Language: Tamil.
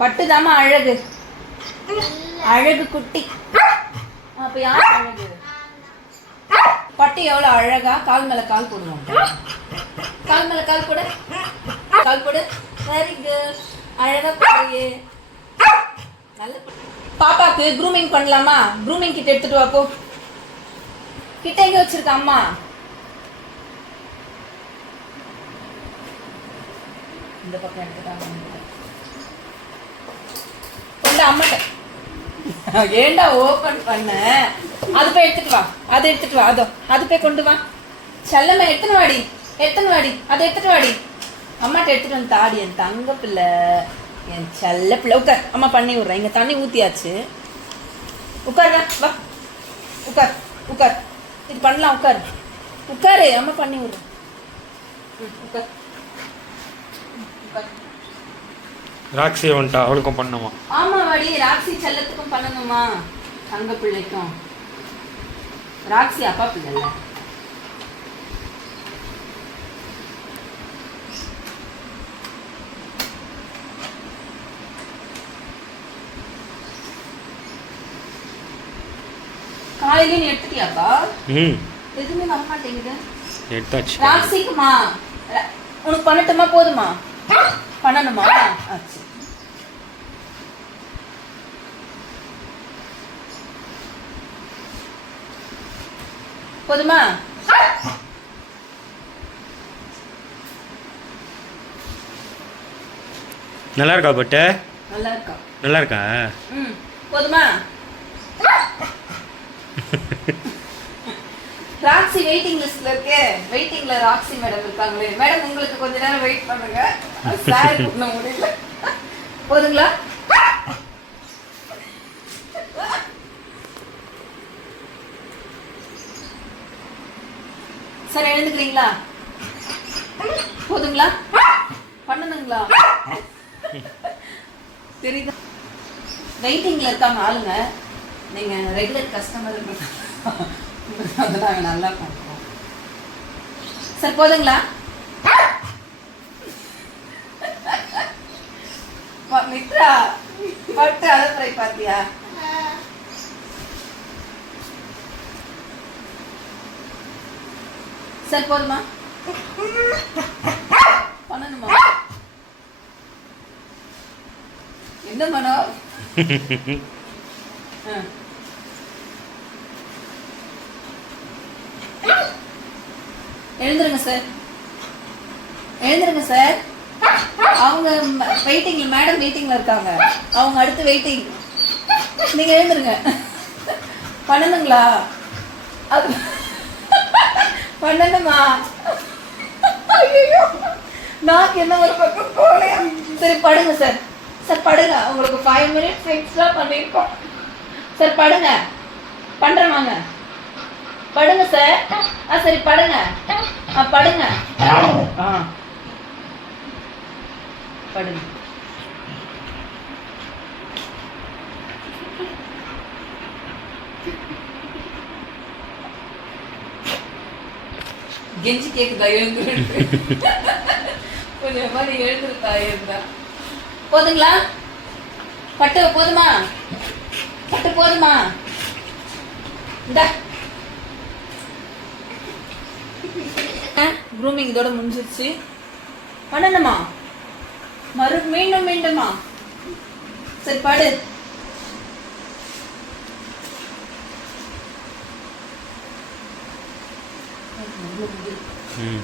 பட்டுதாம்மா அழகு. அழகு குட்டி. அப்ப யார் அழகு? பட்டு எவ்வளவு அழகா? கால் மேல கால் போடுவோம். கால் மேல கால் போடு. கால் போடு. வெரி குட் அழகா போடுறியே. நல்ல பாப்பாக்கு க்ரூமிங் பண்ணலாமா? க்ரூமிங் கிட்ட எடுத்துட்டு வாப்போ கிட்ட எங்க வச்சிருக்க அம்மா? இந்த பக்கம் எடுத்துட்டாங்க அம்மட்ட. ஏண்டா ஓபன் பண்ண? அது போய் எடுத்துட்டு வா. அதை எடுத்துட்டு வா. அதோ அது போய் கொண்டு வா. செல்லம்மா எடுத்துன்னு வாடி? எடுத்துன்னு வாடி? அதை எடுத்துட்டு வாடி. அம்மாட்ட எடுத்துட்டு வந்து தாடி என் தங்க பிள்ளை. என் செல்ல பிள்ளை. உட்கார். அம்மா பண்ணி விட்றேன் இங்கே தண்ணி ஊற்றியாச்சு உட்கார் வா வா. உட்கார் உட்கார். இது பண்ணலாம் உட்கார். உட்காரு. அம்மா பண்ணி விட்றேன் ம், உட்கார். உட்கார். ராக்ஸி வந்துட்டா அவளுக்கும் பண்ணுமா? ஆமா வாடி ராக்ஸி செல்லத்துக்கும் பண்ணணுமா தங்க பிள்ளைக்கும். ராக்ஸி அப்பா பிள்ளைல காலையில நீ எடுத்துட்டியாப்பா? ம். எதுவுமே வர மாட்டேங்குது எடுத்தாச்சு. ராக்ஸிக்குமா? உனக்கு பண்ணட்டுமா போதுமா? பண்ணணுமா. போதுமா? நல்லா இருக்கா பட்டு? நல்லா இருக்கா நல்லா இருக்கா ம் போதுமா? வெயிட்டிங் லிஸ்ட்ல இருக்கே. வெயிட்டிங்ல ராக்ஸி மேடம் இருக்காங்களே. மேடம் உங்களுக்கு கொஞ்ச நேரம் வெயிட் பண்ணுங்க. சார் பண்ண முடியல. போதுங்களா? சார் எழுந்துக்கிறீங்களா? போதுங்களா? பண்ணணுங்களா தெரியுதா? வெயிட்டிங்ல இருக்காங்க ஆளுங்க. நீங்க ரெகுலர் கஸ்டமர் அதை நாங்க நல்லா பண்றோம் சார் போதுங்களா? மித்ரா பட்டு அழகுறை பாத்தியா? சார் போதுமா? பண்ணணுமா? என்ன மனோ? ஆ. எழுந்துருங்க சார் எழுந்துருங்க சார் அவங்க வெயிட்டிங்ல மேடம் வெயிட்டிங்ல இருக்காங்க. அவங்க அடுத்து வெயிட்டிங் நீங்க எழுந்துருங்க. பண்ணணுங்களா அது பண்ணணுமா ஐயோ நாக்கு என்ன ஒரு பக்கம் போலையா சரி படுங்க சார் சார் படுங்க. உங்களுக்கு ஃபைவ் மினிட்ஸ் எக்ஸ்ட்ரா பண்ணியிருக்கோம் சார் படுங்க. பண்ணுறேன் வாங்க. படுங்க சார் ஆ சரி படுங்க. ஆ படுங்க. ஆ. படுங்க. கெஞ்சி கேக்குதா எழுந்து கொஞ்சம் மாதிரி எழுந்துருக்கா இருந்தா போதுங்களா? பட்டு போதுமா? பட்டு போதுமா? இந்த. க்ரூமிங் இதோட முடிஞ்சிருச்சு. பண்ணணுமா? மறு மீண்டும் மீண்டுமா? சரி படு. ம்.